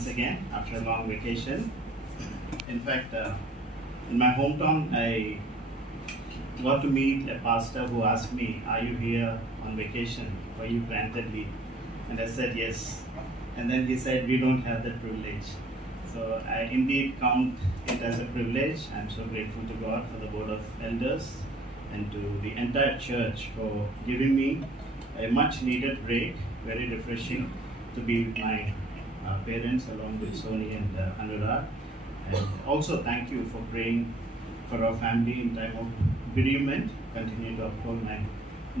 once again after a long vacation. In fact, in my hometown, I got to meet a pastor who asked me, "Are you here on vacation? Were you granted leave?" And I said yes. And then he said, "We don't have that privilege." So I indeed count it as a privilege. I'm so grateful to God for the Board of Elders and to the entire church for giving me a much needed break, very refreshing to be with my parents along with Sony and Anurag. And also thank you for praying for our family in time of bereavement. Continue to uphold my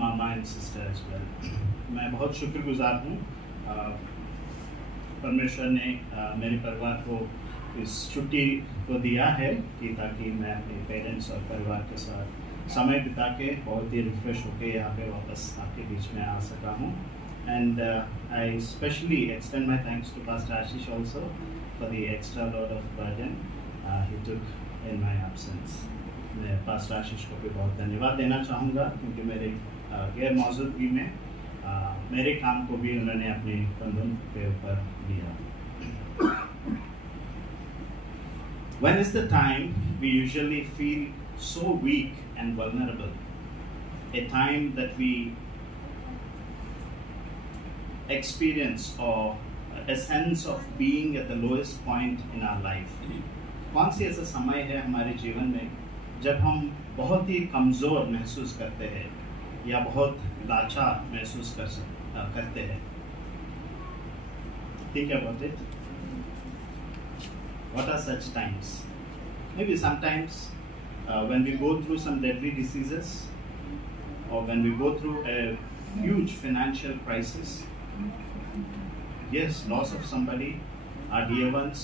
mama and sister as well. मैं बहुत शुक्रगुजार हूँ परमेश्वर ने मेरे परिवार को इस छुट्टी को दिया है कि ताकि मैं अपने पेरेंट्स और परिवार के साथ समय बिता के बहुत ही रिफ्रेश होकर यहाँ पे वापस आपके बीच में आ सका हूँ. And I especially extend my thanks to Pastor Ashish also for the extra load of burden he took in my absence. मैं पास्टर आशीष को भी बहुत धन्यवाद देना चाहूँगा क्योंकि मेरे गैर मौजूदगी में मेरे काम को भी उन्होंने अपने कंधों के ऊपर दिया. When is the time we usually feel so weak and vulnerable? A time that we experience or a sense of being at the lowest point in our life. कौन सी ऐसा समय है हमारे जीवन में जब हम बहुत ही कमज़ोर महसूस करते हैं या बहुत लाचार महसूस करते हैं? Think about it. What are such times? Maybe sometimes when we go through some deadly diseases or when we go through a huge financial crisis. Yes, loss of somebody, our dear ones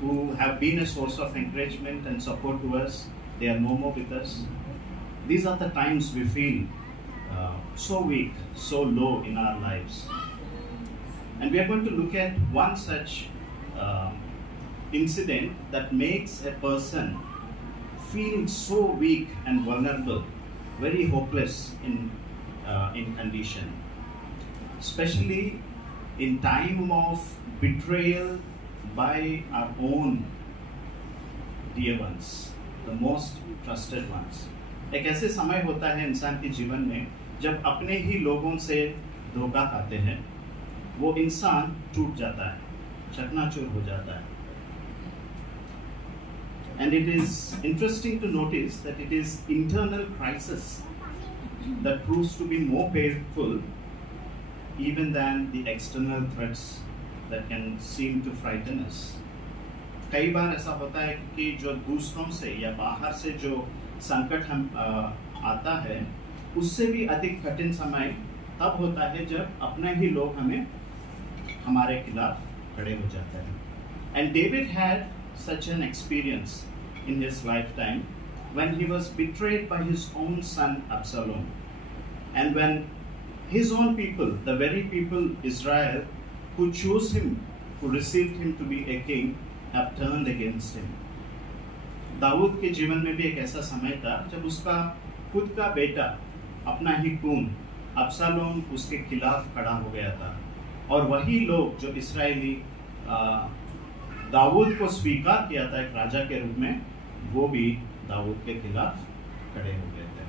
who have been a source of encouragement and support to us, they are no more with us. These are the times we feel so weak, so low in our lives. And we are going to look at one such incident that makes a person feel so weak and vulnerable, very hopeless in condition. Especially in time of betrayal by our own dear ones, the most trusted ones. एक ऐसे समय होता है इंसान के जीवन में जब अपने ही लोगों से धोखा खाते हैं, वो इंसान टूट जाता है, चकनाचूर हो जाता है. And it is interesting to notice that it is internal crisis that proves to be more painful even than the external threats that can seem to frighten us. कई बार ऐसा होता है कि जो दूसरों से या बाहर से जो संकट हम आता है उससे भी अधिक कठिन समय तब होता है जब अपने ही लोग हमारे खिलाफ खड़े हो जाते हैं. And David had such an experience in his lifetime when he was betrayed by his own son Absalom, and when his own people, the very people Israel who chose him, who received him to be a king, have turned against him. Dawood के जीवन में भी एक ऐसा समय था जब उसका खुद का बेटा, अपना ही खून अब्सालोम उसके खिलाफ खड़ा हो गया था, और वही लोग जो इस्राएली दाऊद को स्वीकार किया था एक राजा के रूप में, वो भी दाऊद के खिलाफ खड़े हो गए थे.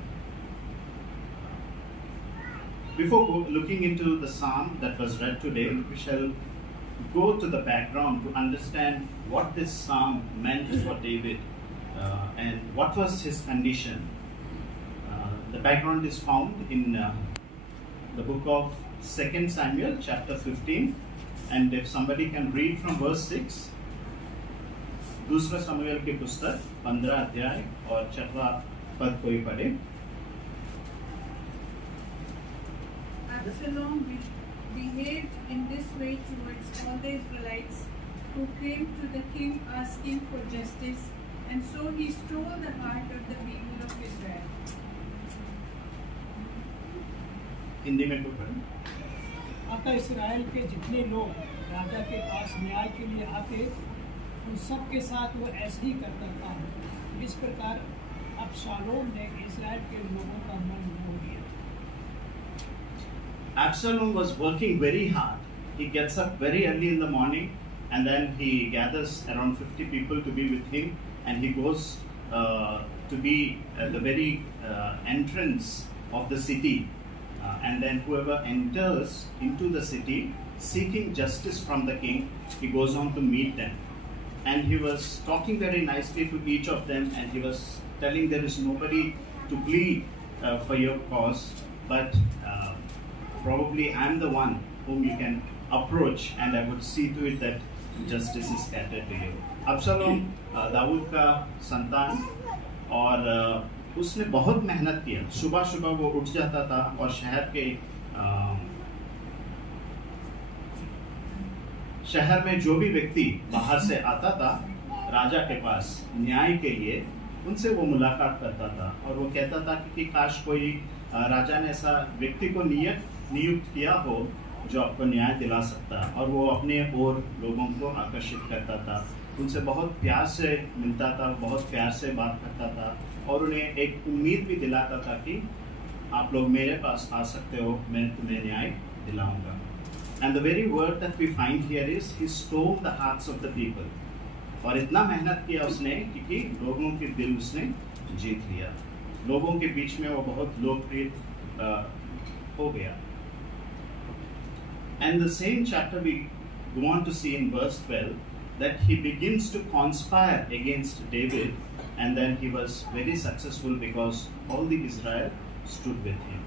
Before looking into the psalm that was read today, we shall go to the background to understand what this psalm meant for David and what was his condition. The background is found in the book of 2 Samuel chapter 15, and if somebody can read from verse 6, दूसरा समूएल की पुस्तक 15 अध्याय और 6वां पद कोई पढ़े. Absalom behaved in this way towards all the Israelites who came to the king asking for justice, and so he stole the heart of the people of Israel. Hindi में तो पढ़ें. अतः इस्राएल के जितने लोग राजा के पास न्याय के लिए आते, उन सब के साथ वो ऐसे ही करता था. इस प्रकार अब्शालोम ने इस्राएल के लोगों का मन मोह लिया. Absalom was working very hard he gets up very early in the morning, and then he gathers around 50 people to be with him, and he goes to be at the very entrance of the city, and then whoever enters into the city seeking justice from the king, he goes on to meet them. And he was talking very nicely to each of them, and he was telling there is nobody to plead for your cause, but probably I am the one whom you can approach, and I would see to it that justice is scattered to you. अबशालोम दाऊद का संतान, और उसने बहुत मेहनत किया. सुबह सुबह वो उठ जाता था और शहर में जो भी व्यक्ति बाहर से आता था राजा के पास न्याय के लिए, उनसे वो मुलाकात करता था, और वो कहता था कि काश कोई राजा ने ऐसा व्यक्ति को नियुक्त किया हो जो आपको न्याय दिला सकता, और वो अपने और लोगों को आकर्षित करता था, उनसे बहुत प्यार से मिलता था, बहुत प्यार से बात करता था, और उन्हें एक उम्मीद भी दिलाता था कि आप लोग मेरे पास आ सकते हो, मैं तुम्हें न्याय दिलाऊंगा. And the very word that we find here is he stole the hearts of the people. और इतना मेहनत किया उसने क्योंकि लोगों के दिल उसने जीत लिया, लोगों के बीच में वो बहुत लोकप्रिय हो गया. And the same chapter we go on to see in verse 12 that he begins to conspire against David, and then he was very successful because all the Israel stood with him.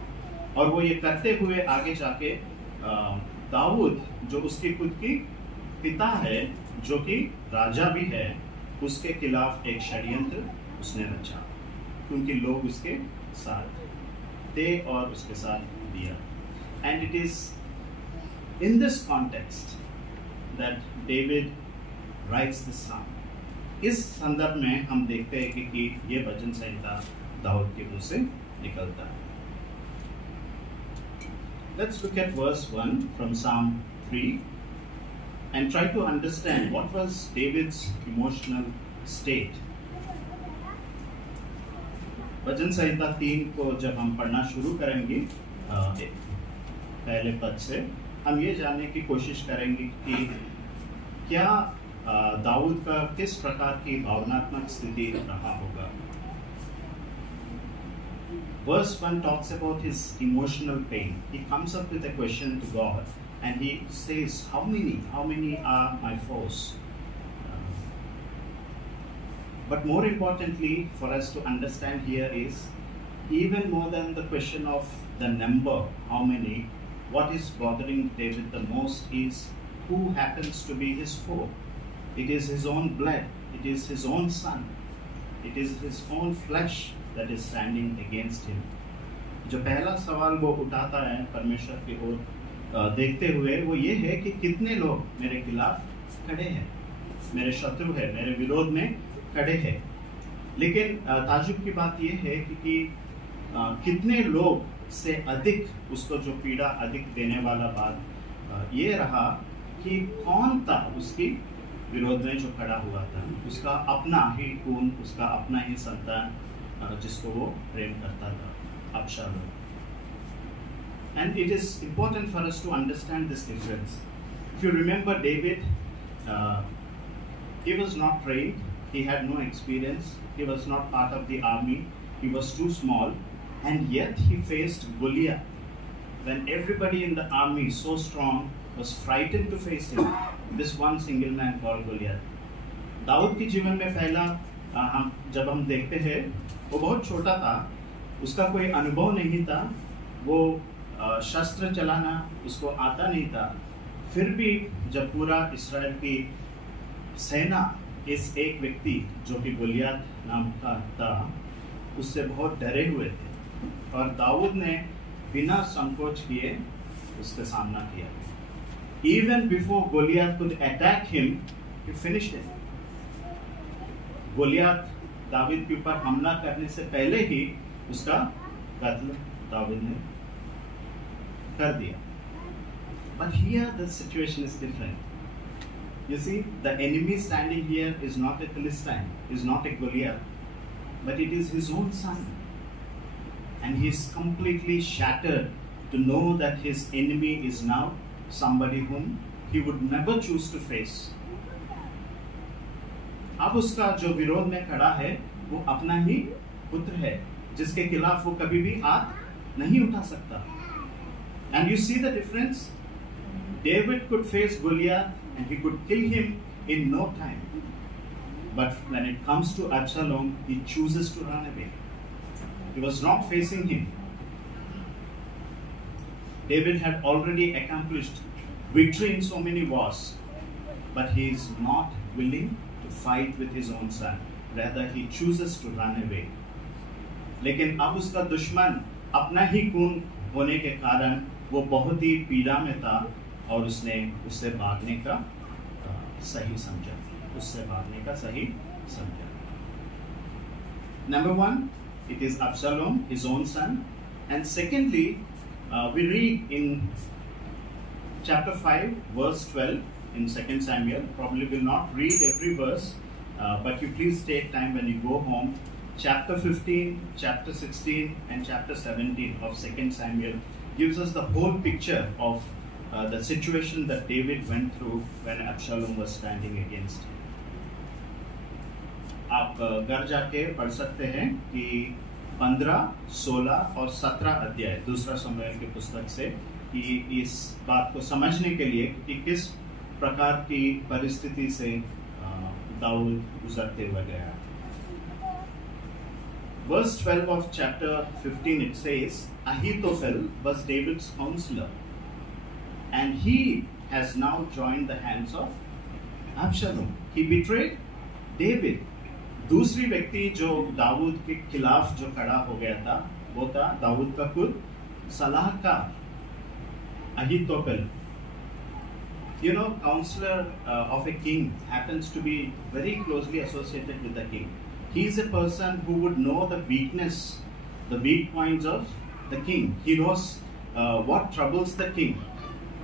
और वो ये करते हुए आगे जाके दाऊद जो उसके खुद की पिता है, जो कि राजा भी है, उसके खिलाफ एक षड्यंत्र उसने रचा, क्योंकि लोग उसके साथ थे और उसके साथ दिया. And it is in this context that David writes this psalm. इस संदर्भ में हम देखते हैं कि ये भजन संहिता दाऊद के मुंह से निकलता है. Let's look at verse 1 from Psalm 3 and try to understand what was David's emotional state. भजन संहिता 3 को जब हम पढ़ना शुरू करेंगे पहले पद से, हम ये जानने की कोशिश करेंगे कि क्या दाऊद का किस प्रकार की भावनात्मक स्थिति रहा होगा. Verse 1 talks about his emotional pain. He comes up with a question to God, and he says, how many are my foes? But more importantly for us to understand here is, even more than the question of the number, how many, what is bothering David the most is who happens to be his foe. It is his own blood, it is his own son, it is his own flesh that is standing against him. जो पहला सवाल वो उठाता है परमेश्वर की ओर देखते हुए, वो ये है कि कितने लोग मेरे खिलाफ खड़े हैं, मेरे शत्रु है, मेरे विरोध में खड़े हैं. लेकिन ताजुब की बात ये है कि कितने लोग से अधिक उसको जो पीड़ा अधिक देने वाला बात ये रहा कि कौन था उसकी विरोध में जो खड़ा हुआ था, उसका अपना ही खून, उसका अपना ही संतान जिसको वो प्रेम करता था, अबशालोम. And it is important for us to understand this difference. If you remember David, he was not trained, he had no experience, he was not part of the army, he was too small, and yet he faced Goliath. When everybody in the army, so strong, was frightened to face him, this one single man called Goliath. Dawood के जीवन में पहला जब हम देखते हैं, वो बहुत छोटा था, उसका कोई अनुभव नहीं था, वो शस्त्र चलाना उसको आता नहीं था, फिर भी जब पूरा इस्राएल की सेना इस एक व्यक्ति जो कि गोलियत नाम का था उससे बहुत डरे हुए थे, और दाऊद ने बिना संकोच किए उसका सामना किया. Even before Goliath could attack him, he finished him. Goliath Dawood के ऊपर हमला करने से पहले ही उसका कत्ल दाऊद ने कर दिया. But here the situation is different. You see, the enemy standing here is not a Philistine, is not a Goliath, but it is his own son. And he is completely shattered to know that his enemy is now somebody whom he would never choose to face. अब उसका जो विरोध में खड़ा है वो अपना ही पुत्र है जिसके खिलाफ वो कभी भी हाथ नहीं उठा सकता. And you see the difference? David could face Goliath and he could kill him in no time. But when it comes to Absalom, he chooses to run away. He was not facing him. David had already accomplished victory in so many wars, but he is not willing to fight with his own son. Rather, he chooses to run away. लेकिन अब उसका दुश्मन अपना ही खून होने के कारण वो बहुत ही पीड़ा में था और उसने उससे भागने का सही समझा. Number one, it is Absalom, his own son. And secondly, we read in chapter 5, verse 12 in 2 Samuel. Probably will not read every verse, but you please take time when you go home. Chapter 15, chapter 16, and chapter 17 of 2 Samuel gives us the whole picture of the situation that David went through when Absalom was standing against him. आप घर जाके पढ़ सकते हैं कि 15, 16 और 17 अध्याय दूसरा शमूएल की पुस्तक से कि इस बात को समझने के लिए कि किस प्रकार की परिस्थिति से दाऊद गुजरते हुए गया. Verse 12 of chapter 15 it says, Ahithophel was David's counselor, and he has now joined the hands of Absalom. He betrayed David. दूसरी व्यक्ति जो दाऊद के खिलाफ जो खड़ा हो गया था वो था दाऊद का खुद सलाहकार Ahithophel. You know, counselor of a king happens to be very closely associated with the king. He is a person who would know the weakness, the weak points of the king. He knows what troubles the king.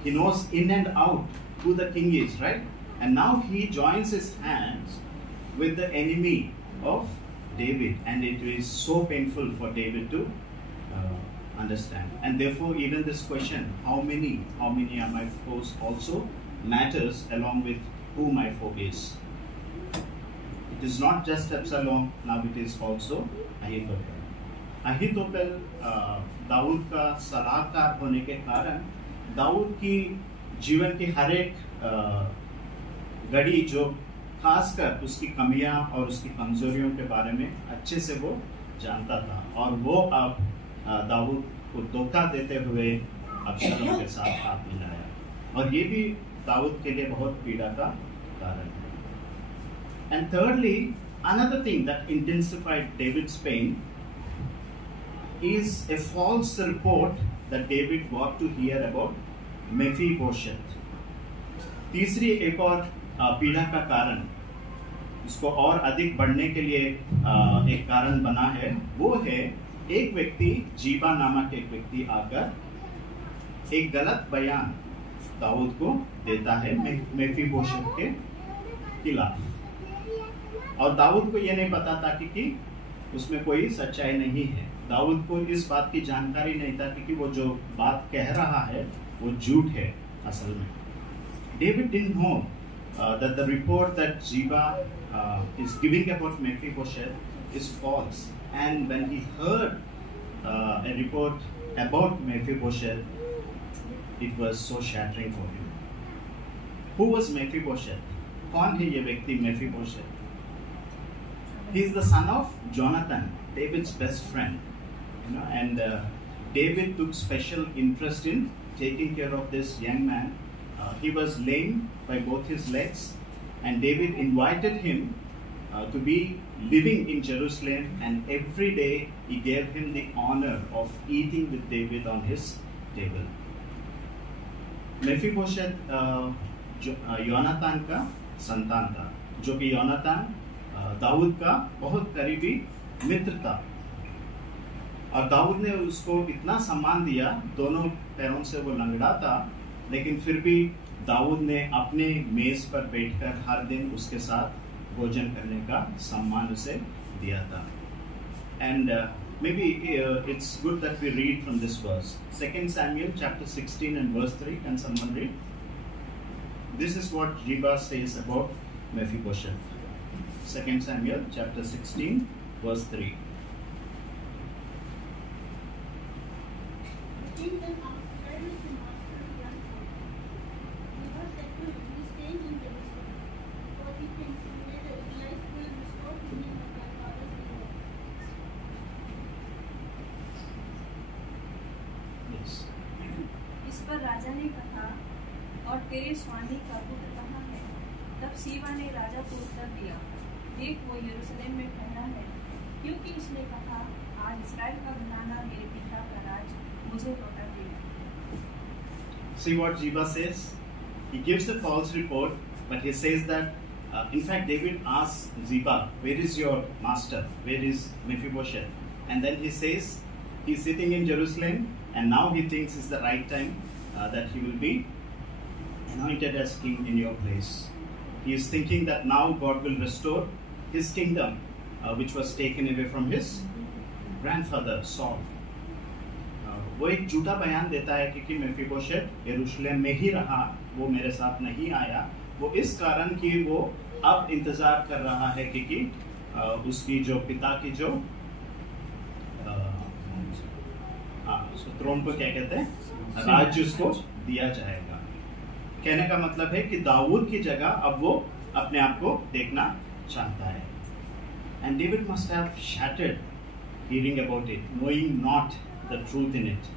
He knows in and out who the king is, right? And now he joins his hands with the enemy of David, and it is so painful for David to understand. And therefore, even this question, how many are my foes, also matters along with who my foe is. It is not just Absalom, now it is also Ahithophel. Ahithophel Dawood का सलाहकार होने के कारण दाऊद की जीवन की हर एक घड़ी जो खासकर उसकी कमियां और उसकी कमजोरियों के बारे में अच्छे से वो जानता था, और वो अब दाऊद को धोखा देते हुए अबशालोम के साथ हाथ मिलाया, और ये भी दाऊद के लिए बहुत पीड़ा का कारण है. And thirdly, another thing that intensified David's pain is a false report that David got to hear about Mephibosheth. तीसरी एक और पीड़ा का कारण, इसको और अधिक बढ़ने के लिए एक कारण बना है, वो है एक व्यक्ति, जीबा नामक एक व्यक्ति आकर एक गलत बयान दाऊद को देता है मेफीबोशेथ के खिलाफ, और दाऊद को यह नहीं पता था कि उसमें कोई सच्चाई नहीं है. दाऊद को इस बात की जानकारी नहीं था कि वो जो बात कह रहा है वो झूठ है असल में. David didn't know that the report that Ziba is giving about Mephibosheth is false, and when he heard a report about Mephibosheth, it was so shattering for him. Who was Mephibosheth? कौन है ये व्यक्ति Mephibosheth? He is the son of Jonathan, David's best friend. You know, and David took special interest in taking care of this young man. He was lame by both his legs, and David invited him to be living in Jerusalem, and every day he gave him the honor of eating with David on his table. Mephibosheth योनातान का संतान था, जो कि योनातान दाऊद का बहुत करीबी मित्र था, और दाऊद ने उसको इतना सम्मान दिया, दोनों पैरों से वो लंगड़ा था, लेकिन फिर भी दाऊद ने अपने मेज पर बैठकर हर दिन उसके साथ भोजन करने का सम्मान उसे दिया था. And Maybe it's good that we read from this verse. 2 Samuel chapter 16 and verse 3. Can someone read? This is what Ziba says about Mephibosheth. 2 Samuel chapter 16 verse 3. The king then asked, "Where is your master's grandson?" Ziba said to him, "He is staying in Jerusalem, for he thinks someday the Israelites will restore to me my father's kingdom." Yes. इस पर राजा ने कहा, और तेरे स्वामी का पुत्र कहाँ है? तब सीबा ने राजा को उत्तर दिया, देख वो यरूशलेम में ठहरा है, क्योंकि उसने कहा, आज इस्राएल का घराना मेरे पिता का राज मुझे लौटा देगा। See what Ziba says? He gives a false report, but he says that, in fact, David asks Ziba, "Where is your master? Where is Mephibosheth?" And then he says, he's sitting in Jerusalem, and now he thinks it's the right time that he will be anointed as king in your place. He is thinking that now God will restore his kingdom, which was taken away from his grandfather Saul. वो एक झूठा बयान देता है कि मेफीबोशेथ यरूशलेम में ही रहा, वो मेरे साथ नहीं आया, वो इस कारण कि वो अब इंतजार कर रहा है कि उसकी जो पिता की जो थ्रोन को क्या कहते हैं, राज्य उसको दिया जाएगा। कहने का मतलब है कि दाऊद की जगह अब वो अपने आप को देखना चाहता है। And David must have shattered hearing about it, knowing not the truth in it,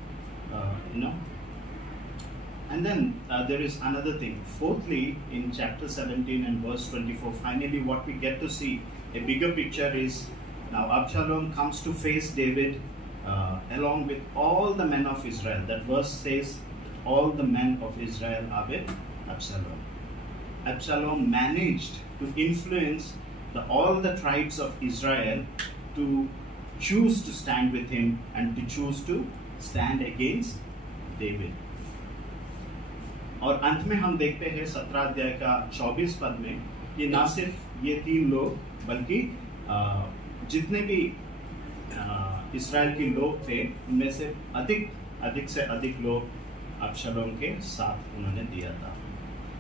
And then there is another thing. Fourthly, in chapter 17 and verse 24, finally what we get to see, a bigger picture is, now Absalom comes to face David along with all the men of Israel. That verse says, all the men of Israel are with Absalom. Absalom managed to influence all the tribes of Israel to choose to stand with him and to choose to stand against David. और अंत में हम देखते हैं 17 अध्याय का 24 पद में कि ना सिर्फ ये 3 लोग बल्कि जितने भी इस्राएल के लोग थे उनमें से अधिक लोग अब्शलोम के साथ उन्होंने दिया था.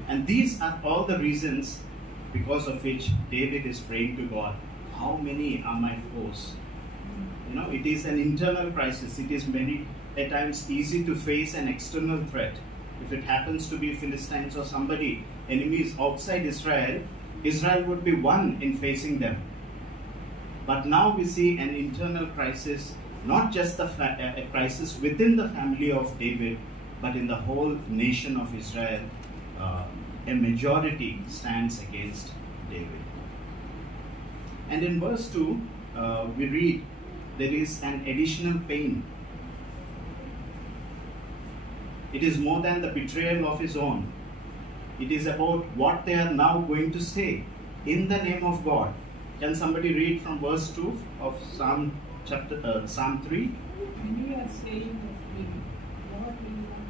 And these are all the reasons because of which David is praying to God, how many are my foes? It is an internal crisis. It is many at times easy to face an external threat. If it happens to be Philistines or somebody, enemies outside Israel, Israel would be one in facing them. But now we see an internal crisis, not just a crisis within the family of David, but in the whole nation of Israel. A majority stands against David. And in verse 2, we read, there is an additional pain. It is more than the betrayal of his own. It is about what they are now going to say in the name of God. Can somebody read from verse 2 of Psalm 3? When you are saying of me, what will you want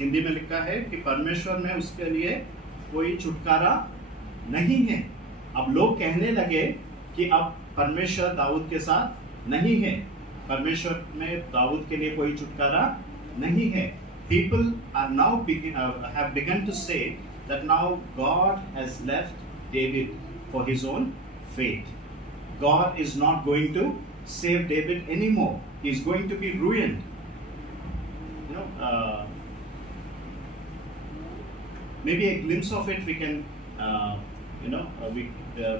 Hindi में लिखा है कि परमेश्वर में उसके लिए कोई छुटकारा नहीं है. अब लोग कहने लगे कि अब परमेश्वर दाऊद के साथ नहीं है, परमेश्वर में दाऊद के लिए कोई छुटकारा नहीं है. People are now have begun to say that now God has left David for his own fate. God is not going to save David anymore. He is going to be ruined. Maybe a glimpse of it we can,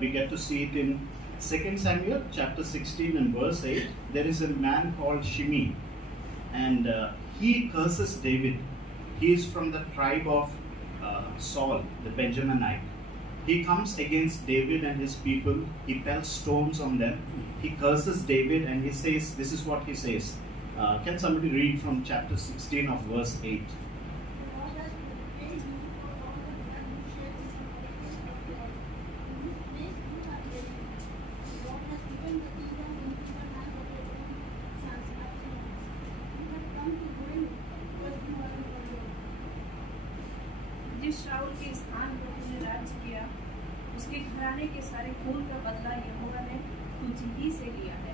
we get to see it in 2 Samuel chapter 16 and verse 8. There is a man called Shimei, and he curses David. He is from the tribe of Saul, the Benjaminite. He comes against David and his people. He pelts stones on them. He curses David and he says, this is what he says. Can somebody read from chapter 16 of verse 8? जिस शाऊल के स्थान पर तूने राज्य किया उसके घराने के सारे खून का बदला यहोवा ने तुझ ही से लिया है,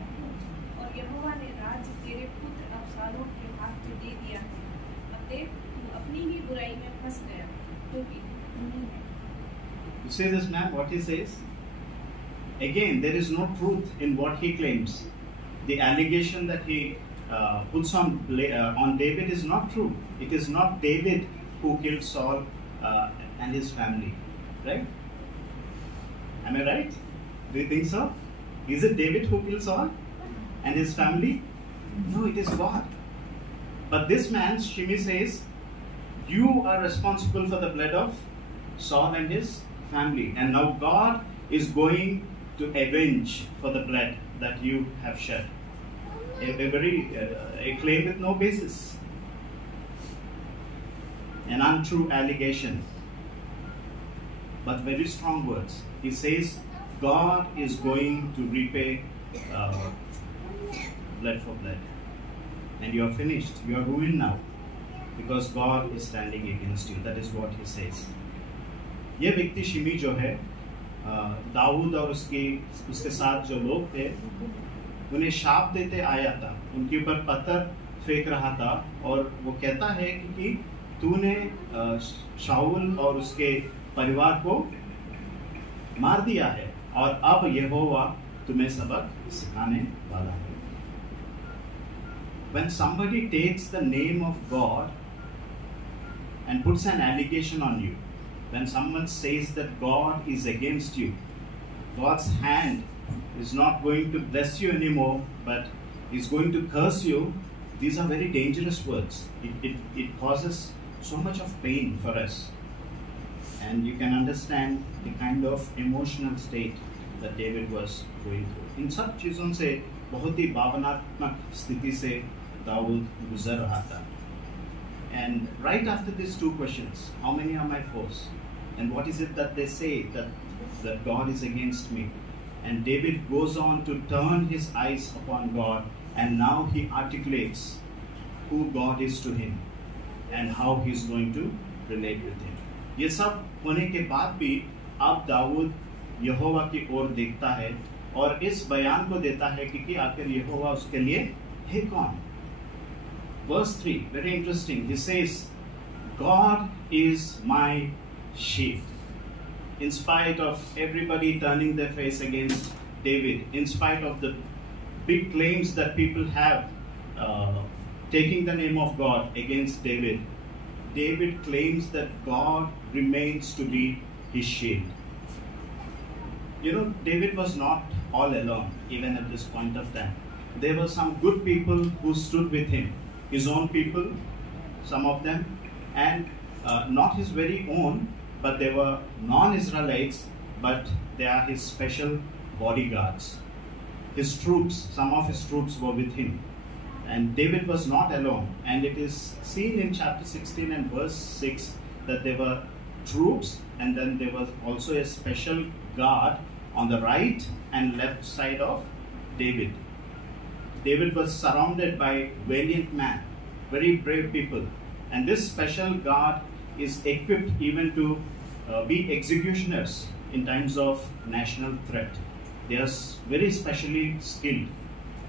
और यहोवा ने राज्य तेरे पुत्र अबशालोम के हाथ में दे दिया है। अतएव तू अपनी ही बुराई में फंस गया, क्योंकि खूनी है। You see this man, what he says? Again, there is no truth in what he claims. The allegation that he puts on David is not true. It is not David who killed Saul and his family, right? Am I right? Do you think so? Is it David who killed Saul and his family? No, it is God. But this man, Shimei, says, you are responsible for the blood of Saul and his family, and now God is going to avenge for the blood that you have shed. A claim with no basis, an untrue allegation, but very strong words. He says God is going to repay blood for blood, and you are finished. You are ruined now because God is standing against you. That is what he says. ये व्यक्ति शिमी जो है, दाऊद और उसके साथ जो लोग थे, उन्हें शाप देते आया था, उनके ऊपर पत्थर फेंक रहा था, और वो कहता है कि तूने शाऊल और उसके परिवार को मार दिया है, और अब यहोवा तुम्हें सबक सिखाने वाला है. When somebody takes the name of God and puts an allegation on you, when someone says that God is against you, God's hand is not going to bless you anymore, but is going to curse you, these are very dangerous words. It causes so much of pain for us. And you can understand the kind of emotional state that David was going through. इन सब चीज़ों से बहुत ही भावनात्मक स्थिति से दाऊद गुजर रहा था. And right after these two questions, how many are my foes? And what is it that they say that God is against me? And David goes on to turn his eyes upon God, and now he articulates who God is to him and how he is going to relate with him. ये सब होने के बाद भी अब दाऊद यहोवा की ओर देखता है और इस बयान को देता है कि आखिर यहोवा उसके लिए है कौन. Verse 3, very interesting. He says, God is my shield. In spite of everybody turning their face against David, in spite of the big claims that people have taking the name of God against David, David claims that God remains to be his shield. You know, David was not all alone, even at this point of time. There were some good people who stood with him, his own people, some of them, and not his very own, but they were non-Israelites, but they are his special bodyguards. His troops, some of his troops were with him. And David was not alone. And it is seen in chapter 16 and verse 6 that there were troops, and then there was also a special guard on the right and left side of David. David was surrounded by valiant men, very brave people. And this special guard is equipped even to be executioners in times of national threat. They are very specially skilled.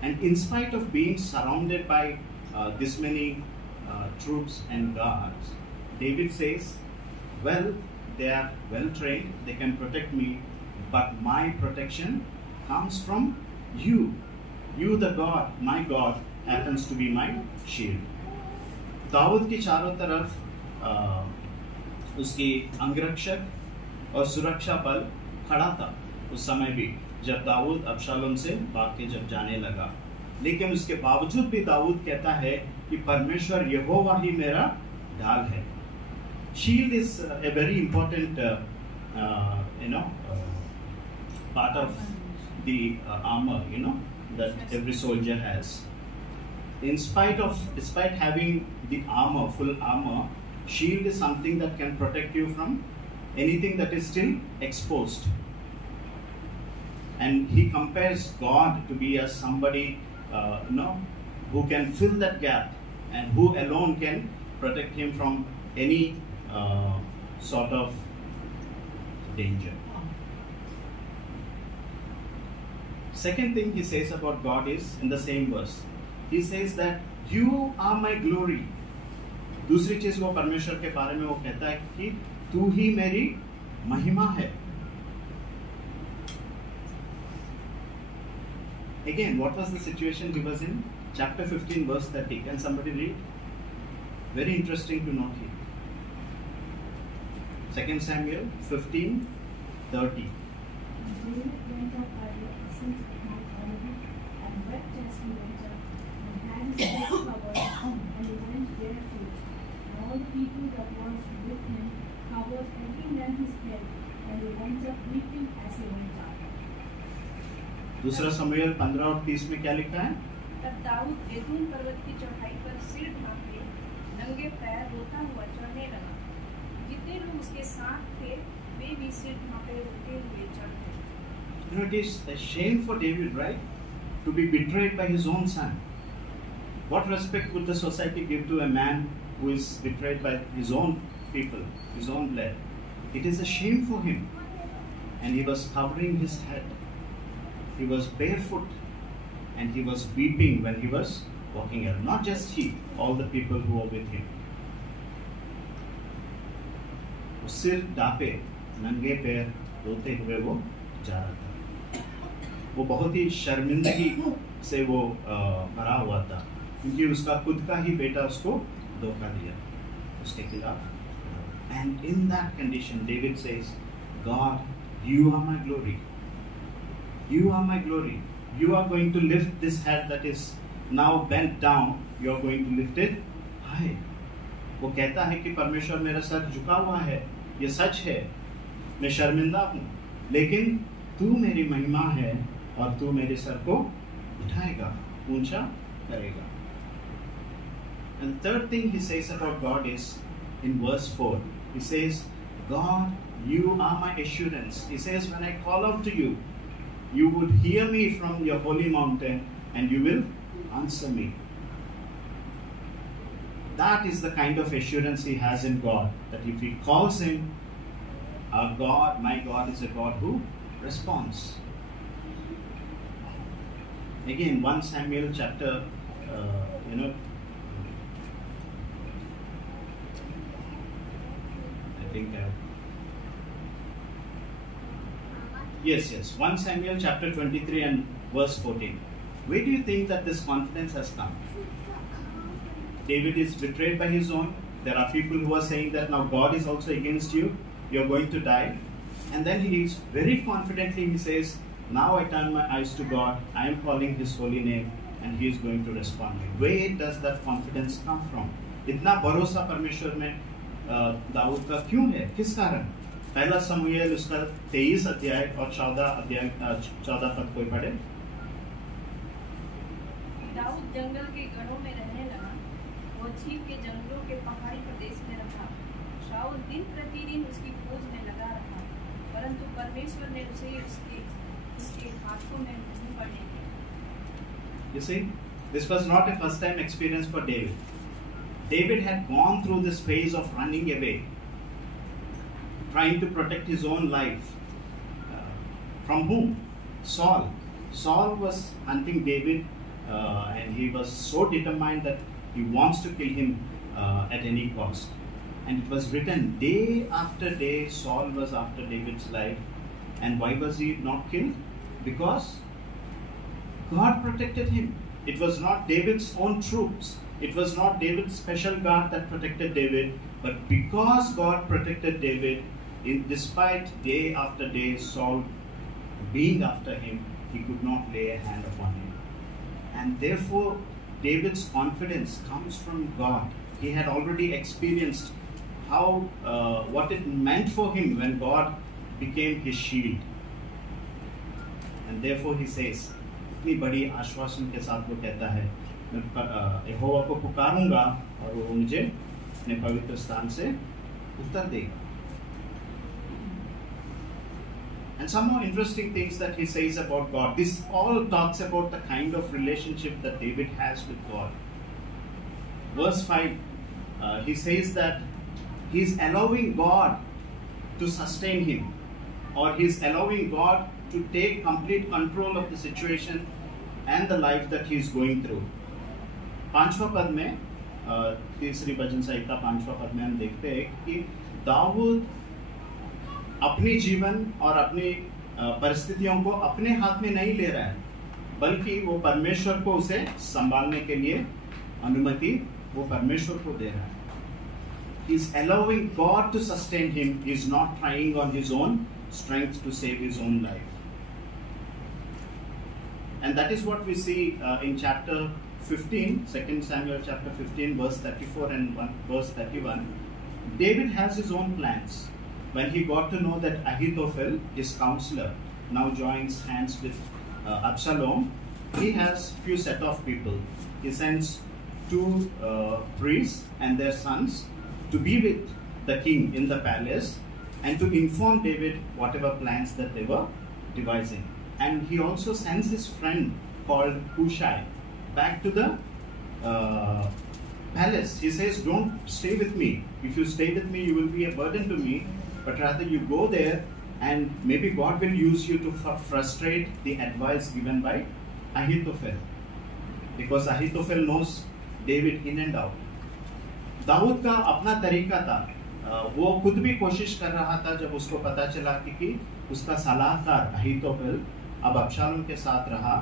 And in spite of being surrounded by this many troops and guards, David says, well, they are well trained, they can protect me, but my protection comes from you. You, the God, my God, happens to be my shield. Dawood की चारों तरफ उसकी अंगरक्षक और सुरक्षा बल खड़ा था उस समय भी, जब दाऊद अबशालोम से भाग के जब जाने लगा. लेकिन उसके बावजूद भी दाऊद कहता है कि परमेश्वर यहोवा ही मेरा ढाल है. Shield is a very important part of the armor, that every soldier has. Despite having the armor, full armor, shield is something that can protect you from anything that is still exposed. And he compares God to be as somebody, who can fill that gap and who alone can protect him from any sort of danger. Second thing he says about God is in the same verse. He says that you are my glory. दूसरी चीज वो परमेश्वर के बारे में वो कहता है कि तू ही मेरी महिमा है. Again, what was the situation he was in? Chapter 15, verse 30. Can somebody read? Very interesting to note here. 2 Samuel 15, 30. David went up by the ascent of Mount Olivet and wept as he went up, and had his face covered, and he went barefoot. And all the people that was with him covered every man his head, and they went up weeping as they went up. दूसरा समूएल 15 और 30 में क्या लिखा है? तब दाऊद एदूम पर्वत की चौड़ाई पर सिर ढांके नंगे पैर रोता हुआ चढ़ने लगा. जितने लोग उसके साथ थे वे भी सिर ढांके रोते हुए चढ़ गए. You know, it is a shame for David, right? To be betrayed by his own son. What respect would the society give to a man who is betrayed by his own people, his own blood? It is a shame for him. And he was covering his head. He was barefoot. And he was weeping when he was walking around. Not just he, all the people who were with him. वो सिर डापे नंगे पैर रोते हुए वो जा रहा था. वो बहुत ही शर्मिंदगी से वो भरा हुआ था क्योंकि उसका खुद का ही बेटा उसको धोखा दिया उसके खिलाफ. And in that condition, David says, God, you are my glory. You are my glory. You are going to lift this head that is now bent down. You are going to lift it high. वो कहता है कि परमेश्वर मेरा sir झुका हुआ है, ये सच है, मैं शर्मिंदा हूँ, लेकिन तू मेरी महिमा है और तू मेरे सर को उठाएगा, ऊंचा करेगा. And third thing he says about God is in verse 4. He says, God, you are my assurance. He says, when I call out to you, you would hear me from your holy mountain and you will answer me. That is the kind of assurance he has in God, that if he calls him, our God, my God is a God who responds. Again, 1 Samuel chapter, Yes, 1 Samuel chapter 23 and verse 14. Where do you think that this confidence has come? David is betrayed by his own. There are people who are saying that now God is also against you. You are going to die. And then he is very confidently, he says, now I turn my eyes to God. I am calling his holy name and he is going to respond me. Where does that confidence come from? इतना भरोसा परमेश्वर में दाऊद का क्यों है? किस कारण? पहला समूएल उसका 23 अध्याय और 14 पद कोई पढ़े? दाऊद जंगल के गढ़ों में रहने लगा. वो झील के जंगलों के पहाड़ी प्रदेश में रहा. शाऊल दिन प्रतिदिन उसकी खोज में लगा रहा, परंतु परमेश्वर ने उसे उसके हाथों में नहीं पड़ने दिया. You see, this was not a first time experience for David. David had gone through this phase of running away, trying to protect his own life. From whom? Saul. Saul was hunting David and he was so determined that he wants to kill him at any cost. And it was written, day after day Saul was after David's life. And why was he not killed? Because God protected him. It was not David's own troops. It was not David's special guard that protected David. But because God protected David, despite day after day Saul being after him, he could not lay a hand upon him. And therefore, David's confidence comes from God. He had already experienced what it meant for him when God became his shield. And therefore he says, इतनी बड़ी आश्वासन के साथ वो कहता है, मैं यहोवा को पुकारूंगा और वो मुझे अपने पवित्र स्थान से उत्तर देगा. And some more interesting things that he says about God. This all talks about the kind of relationship that David has with God. Verse 5, he says that he's allowing God to sustain him, or he's allowing God to take complete control of the situation and the life that he is going through. 5वां पद में, तीसरी भजन संहिता 5वां पद में हम देखते हैं कि दाऊद अपनी जीवन और अपनी परिस्थितियों को अपने हाथ में नहीं ले रहा है, बल्कि वो परमेश्वर को उसे संभालने के लिए अनुमति वो परमेश्वर को दे रहा है. He is allowing God to sustain him. He is not trying on his own strength to save his own life. And that is what we see in chapter 15, 2 Samuel chapter 15, verse 34 and verse 31. David has his own plans. When he got to know that Ahithophel, his counselor, now joins hands with Absalom, he has few set of people. He sends 2 priests and their sons to be with the king in the palace and to inform David whatever plans that they were devising. And he also sends his friend called Hushai back to the palace. He says, don't stay with me. If you stay with me, you will be a burden to me, but rather you go there and maybe God will use you to frustrate the advice given by Ahithophel. Because Ahithophel knows David in and out. Dawood का अपना तरीका था. वो खुद भी कोशिश कर रहा था जब उसको पता चला कि उसका सलाहकार अहीतोफेल अब अबशालोम के साथ रहा.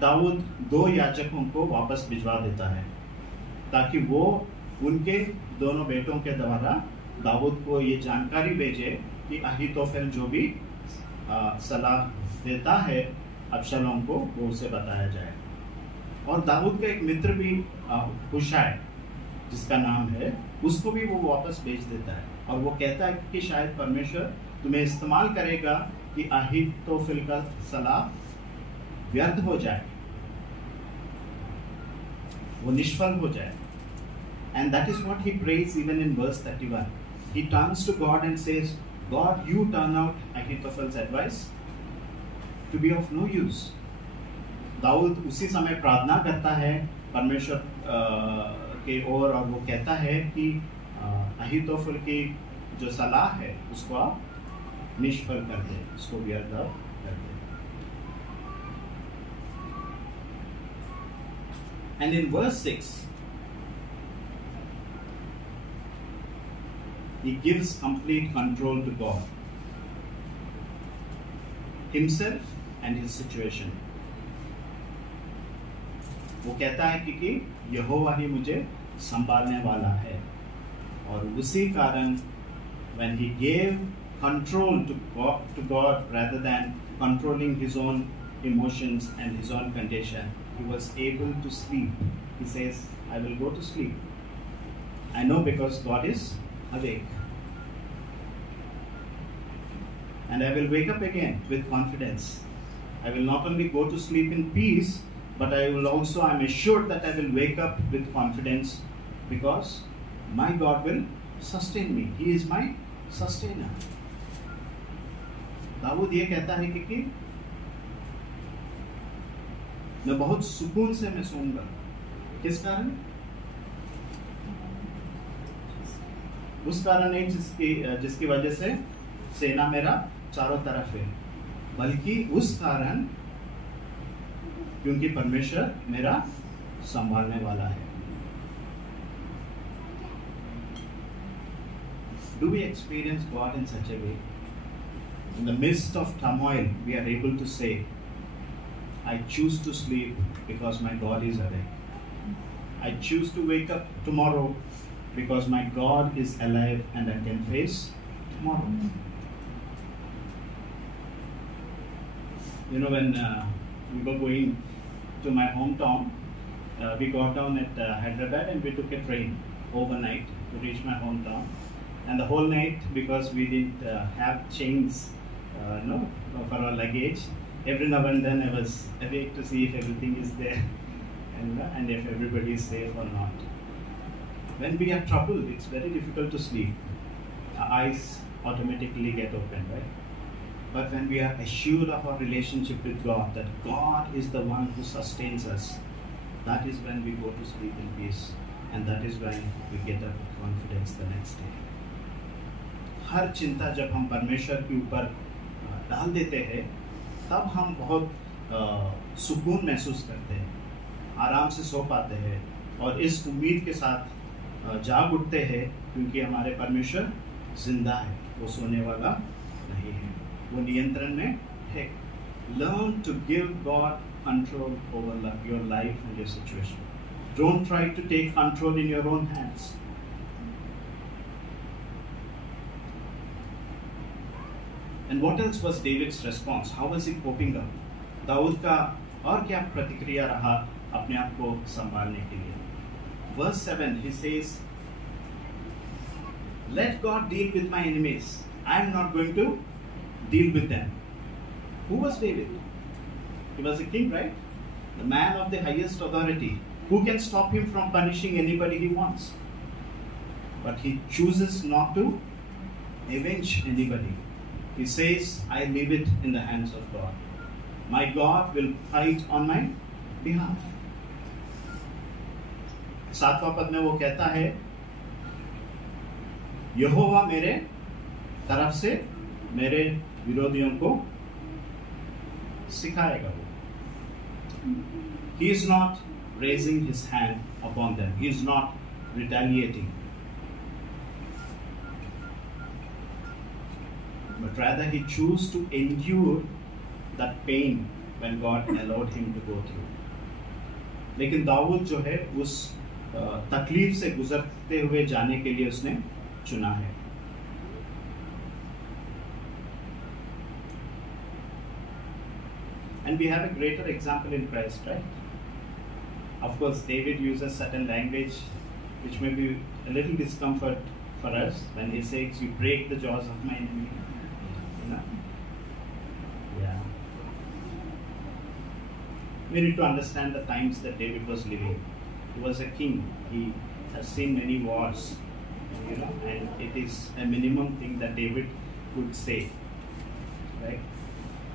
दाऊद 2 याजकों को वापस भिजवा देता है ताकि वो उनके दोनों बेटों के द्वारा दाऊद को ये जानकारी भेजे कि अहीतोफेल जो भी सलाह देता है अबशालोम को वो उसे बताया जाए. और दाऊद का एक मित्र भी हुशाय जिसका नाम है, उसको भी वो वापस भेज देता है और वो कहता है कि शायद परमेश्वर तुम्हें इस्तेमाल करेगा कि अहीतोफेल का सलाह व्यर्थ हो जाए, वो निष्फल हो जाए. And that is what he prays even in verse 31. He turns to God and says, God, you turn out Ahithophel's advice to be of no use. Dawood उसी समय प्रार्थना करता है परमेश्वर के ओर और वो कहता है कि अहीतोफेल की जो सलाह है उसको आप निष्फल कर दे, उसको व्यर्थ कर दे. And in verse 6, he gives complete control to God, himself and his situation. वो कहता है कि यहोवा ही मुझे संभालने वाला है. और उसी कारण when he gave control to God rather than controlling his own emotions and his own condition, he was able to sleep. He says, I will go to sleep. I know because God is awake. And I will wake up again with confidence. I will not only go to sleep in peace, but I'm assured that I will wake up with confidence because my God will sustain me. He is my sustainer. Dawood ये कहता है कि मैं बहुत सुकून से मैं सोऊंगा. किस कारण? उस कारण नहीं जिसकी वजह से सेना मेरा चारों तरफ है, बल्कि उस कारण क्योंकि परमेश्वर मेरा संभालने वाला है. Do we experience God in such a way? In the midst of turmoil, we are able to say, I choose to sleep because my God is awake. I choose to wake up tomorrow because my God is alive and I can face tomorrow. You know, when we were going to my hometown, we got down at Hyderabad and we took a train overnight to reach my hometown. And the whole night, because we didn't have chains for our luggage, every now and then I was awake to see if everything is there and if everybody is safe or not. When we are troubled, it's very difficult to sleep. Our eyes automatically get open, right? But when we are assured of our relationship with God, that God is the one who sustains us, that is when we go to sleep in peace. And that is when we get up with confidence the next day. हर चिंता जब हम परमेश्वर के ऊपर डाल देते हैं तब हम बहुत सुकून महसूस करते हैं, आराम से सो पाते हैं और इस उम्मीद के साथ जाग उठते हैं क्योंकि हमारे परमेश्वर जिंदा है, वो सोने वाला नहीं है, वो नियंत्रण में है। Learn to give God control over your life and your situation. Don't try to take control in your own hands. And what else was David's response? How was he coping up? Dawood का और क्या प्रतिक्रिया रहा अपने आप को संभालने के लिए? Verse 7, he says, "Let God deal with my enemies. I am not going to deal with them." Who was David? He was a king, right? The man of the highest authority. Who can stop him from punishing anybody he wants? But he chooses not to avenge anybody. He says, "I leave it in the hands of God. My God will fight on my behalf." 7वां पद में वो कहता है, यहोवा मेरे तरफ से मेरे विरोधियों को सिखाएगा। वो He is not raising his hand upon them. He is not retaliating. But rather he chose to endure that pain when God allowed him to go through. लेकिन दाऊद जो है उस तकलीफ से गुजरते हुए जाने के लिए उसने चुना है। And we have a greater example in Christ, right? Of course, David uses certain language which may be a little discomfort for us when he says, "You break the jaws of my enemy." You know? Yeah. We need to understand the times that David was living. He was a king. He has seen many wars, you know, and it is a minimum thing that David could say, right?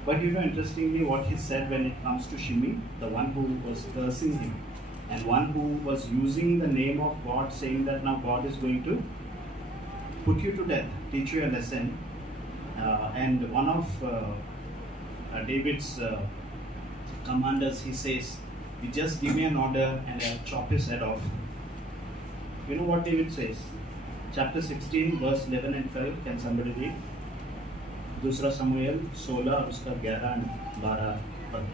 But you know, interestingly, what he said when it comes to Shimei, the one who was cursing him, and one who was using the name of God, saying that now God is going to put you to death, teach you a lesson. And one of David's commanders, he says, "You just give me an order and I'll chop his head off." You know what David says? Chapter 16, verse 11 and 12. Can somebody read? दूसरा समूएल 16 और उसका 11 और 12 पद।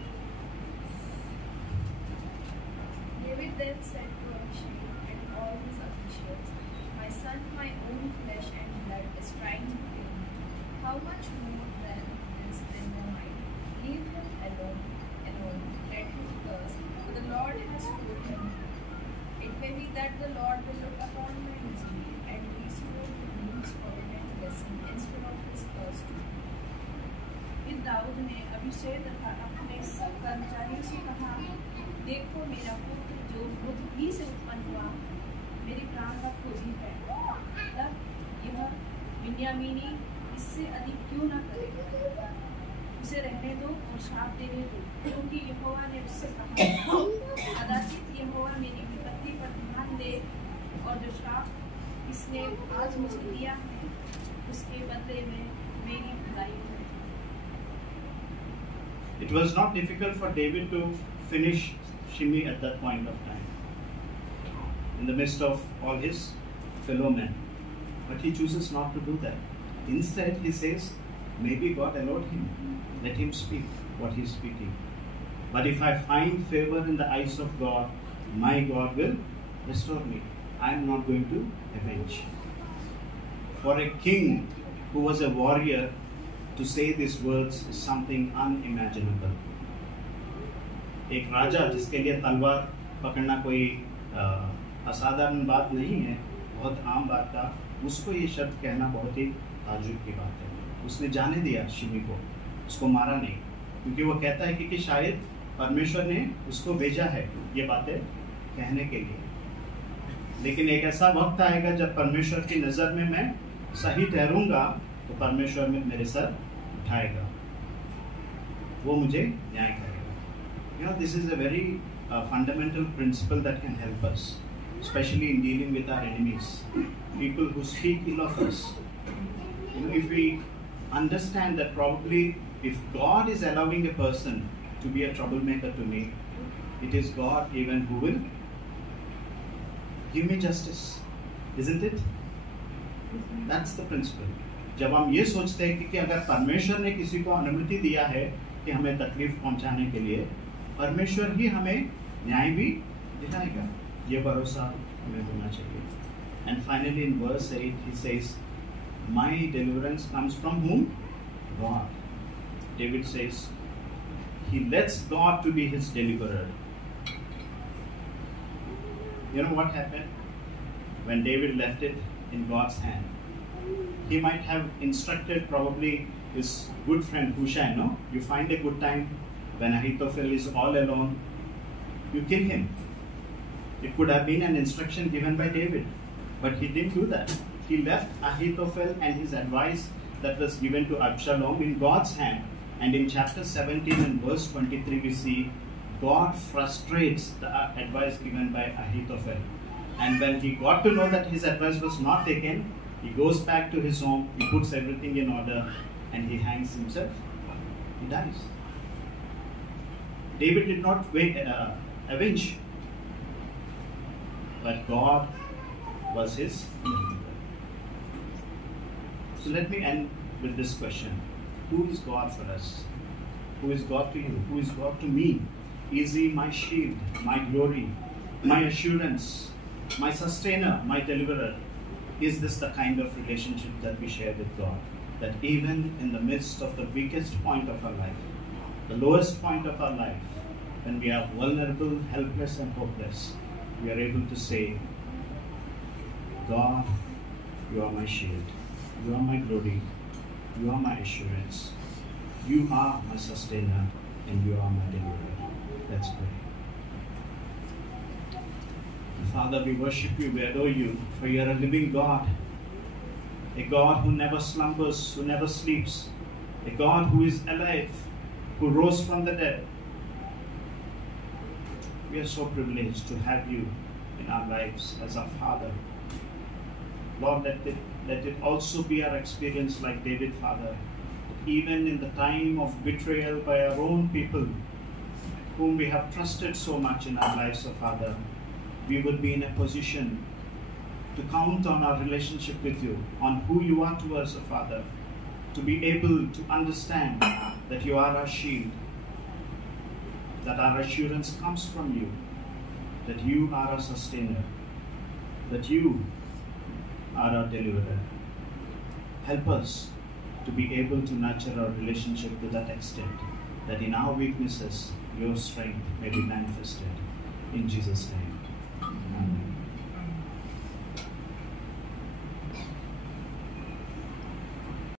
David then said to Abishai and all his officials, "My son, my own flesh and blood is trying to kill me. How much more than this and the mine? Leave him alone, let him curse, for the Lord has told him. It may be that the Lord will look upon my misery and restore to me his covenant blessing instead of his curse to me." फिर दाऊद ने अभिषय तथा अपने सब कर्मचारियों से कहा, "देखो, मेरा पुत्र जो बुद्ध ही से उत्पन्न हुआ मेरे प्राण का खोजी है, तब यह बिन्यामीनी इससे अधिक क्यों न करे? उसे रहने दो और श्राप देने दो, क्योंकि यहोवा ने उससे कहा, कदाचित यहोवा मेरी विपत्ति पर ध्यान दे और जो श्राप इसने आज मुझे दिया है उसके बदले में मेरी भलाई हो." It was not difficult for David to finish Shimei at that point of time, in the midst of all his fellow men. But he chooses not to do that. Instead, he says, maybe God allowed him. Let him speak what he is speaking. But if I find favor in the eyes of God, my God will restore me. I am not going to avenge. For a king who was a warrior, to say these words is something unimaginable. एक राजा जिसके लिए तलवार पकड़ना कोई असाधारण बात नहीं है, बहुत आम बात था, उसको ये शब्द कहना बहुत ही ताज्जुब की बात है। उसने जाने दिया शिमी को, उसको मारा नहीं, क्योंकि वो कहता है कि शायद परमेश्वर ने उसको भेजा है ये बातें कहने के लिए। लेकिन एक ऐसा वक्त आएगा जब परमेश्वर की नज़र में मैं सही ठहरूंगा, तो परमेश्वर में मेरे सर उठाएगा, वो मुझे न्याय करेगा। You know, this is a very fundamental principle that can help us, especially in dealing with our enemies, people who speak ill of us. You know, if we understand that probably if God is allowing a person to be a troublemaker to me, it is God even who will give me justice. Isn't it? That's the principle. जब हम ये सोचते हैं कि अगर परमेश्वर ने किसी को अनुमति दिया है कि हमें तकलीफ पहुंचाने के लिए, परमेश्वर ही हमें न्याय भी दिलाएगा, ये भरोसा हमें होना चाहिए. And finally in verse 8 he says, my deliverance comes from whom? God. David says he lets God to be his deliverer. You know what happened? When David left it in God's hand, he might have instructed probably his good friend Hushai, no? You find a good time when Ahithophel is all alone, you kill him. It could have been an instruction given by David, but he didn't do that. He left Ahithophel and his advice that was given to Absalom in God's hand. And in chapter 17 and verse 23 we see God frustrates the advice given by Ahithophel. And when he got to know that his advice was not taken, he goes back to his home, he puts everything in order, and he hangs himself. He dies. David did not avenge, but God was his deliverer. So let me end with this question. Who is God for us? Who is God to you? Who is God to me? Is he my shield, my glory, my assurance, my sustainer, my deliverer? Is this the kind of relationship that we share with God? That even in the midst of the weakest point of our life, the lowest point of our life, when we are vulnerable, helpless and hopeless, we are able to say, God, you are my shield, you are my glory, you are my assurance, you are my sustainer, and you are my deliverer. Let's pray. Father, we worship you, we adore you, for you are a living God, a God who never slumbers, who never sleeps, a God who is alive, who rose from the dead. We are so privileged to have you in our lives as our Father. Lord, let it also be our experience like David, Father, even in the time of betrayal by our own people, whom we have trusted so much in our lives, O Father, we would be in a position to count on our relationship with you, on who you are to us, O Father, to be able to understand that you are our shield, that our assurance comes from you, that you are our sustainer, that you are our deliverer. Help us to be able to nurture our relationship to that extent, that in our weaknesses, your strength may be manifested. In Jesus' name, amen.